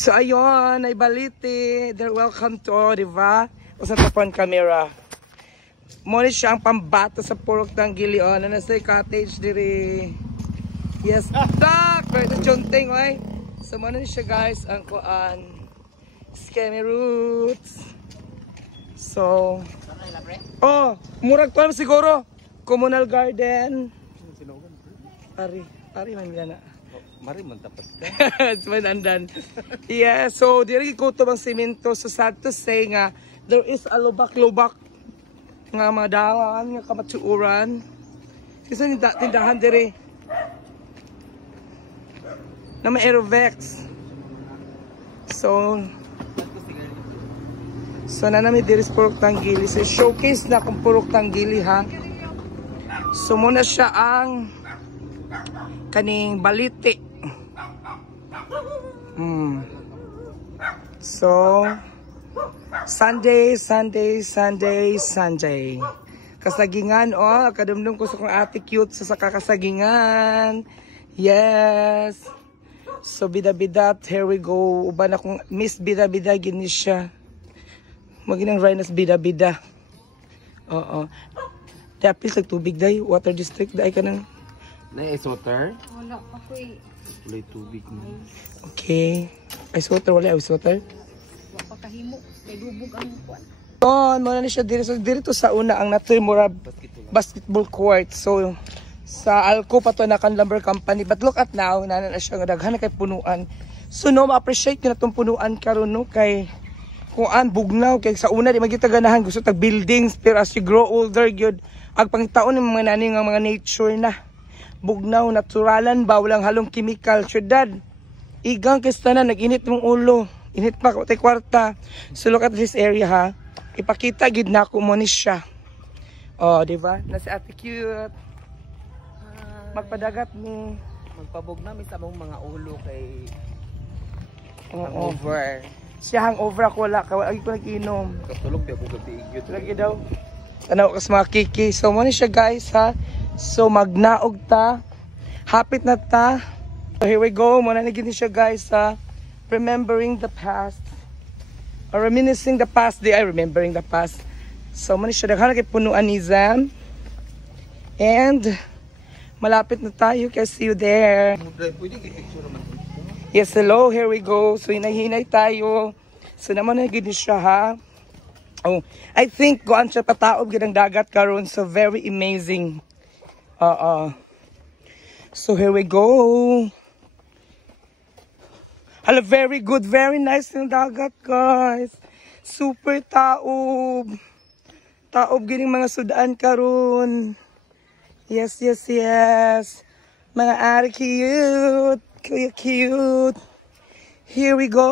So ayun, ay baliti. They're welcome to, di ba? O sa tapon camera. Muna siya ang pambato sa Purok Tanggili. O, nasa cottage diri. Yes, duck! Pero ito junting, oy. So muna siya guys, ang kuan. Scammy Roots. So, oh, murag ko siguro. Communal garden. Ari man gana. Mari man tapat ka. Manandan. Yeah, so diri ko to bang semento, so sad to say nga there is a lubak-lubak nga mga dalan nga kamatsuuran. Kasi tindahan diri na may Aerovex. So na namin diri sa Purok Tanggili. So showcase na kung Purok Tanggili ha. So muna siya ang kaning baliti. So Sunday. Kasagingan, oh, kadumdum ko sa kong ate cute sa kasagingan. Yes. So bida-bida, here we go. Uban akong Miss Bida-bida gini siya. Maginang Rhinos bida-bida. Oo. Dapil sa tubig day, water district day ka nang. Na ice water? Wala ako eh. Wala tubig mo. Okay. Ice water, wala ice water? Wala pa kahimo. Kay lubog ang kuwan. Muna na siya diri. So dito sa una ang Natimura basketball court. So sa Alco pa to na kan lumber company. But look at now, na siya nga daghan kay punuan. So no, ma-appreciate ko na itong punuan karon no kay kuan bugnaw kay sa una di magita ganahan gusto tag buildings, pero as you grow older gyud ag pangitaon ng mga nani nga mga nature na bugnaw, naturalan ba, walang halong chemical. Syudad, igang kistanan, nag-init mong ulo. Init pa, tay kwarta. So look at this area ha. Ipakita, gid na ako mo ni siya. Oh, di ba? Nasi ate cute. Magpadagat ni. Magpabog namin sa mga ulo kay hangover. Siya hangover ako, wala. Lagi ko nag-inom. Katulog di ako gabi igyot. Lagi daw. Tanaw kas mga kiki. So mo ni siya guys ha. So magnaog ta. Hapit na ta. So here we go. Muna na gini siya guys ha. Remembering the past. Or reminiscing the past. Di ay remembering the past. So muna siya. Daghan kay punuan ni Zam. And malapit na tayo. Can see you there. Yes, hello. Here we go. So hinahinay tayo. So naman na gini siya ha. Oh, I think kuan siya pataob gid ang dagat karon. So very amazing. So here we go. Hello, very good, very nice yung dagat guys. Super taob. Taob gining mga sudaan karon. Yes. Mga ari cute. Cute. Here we go.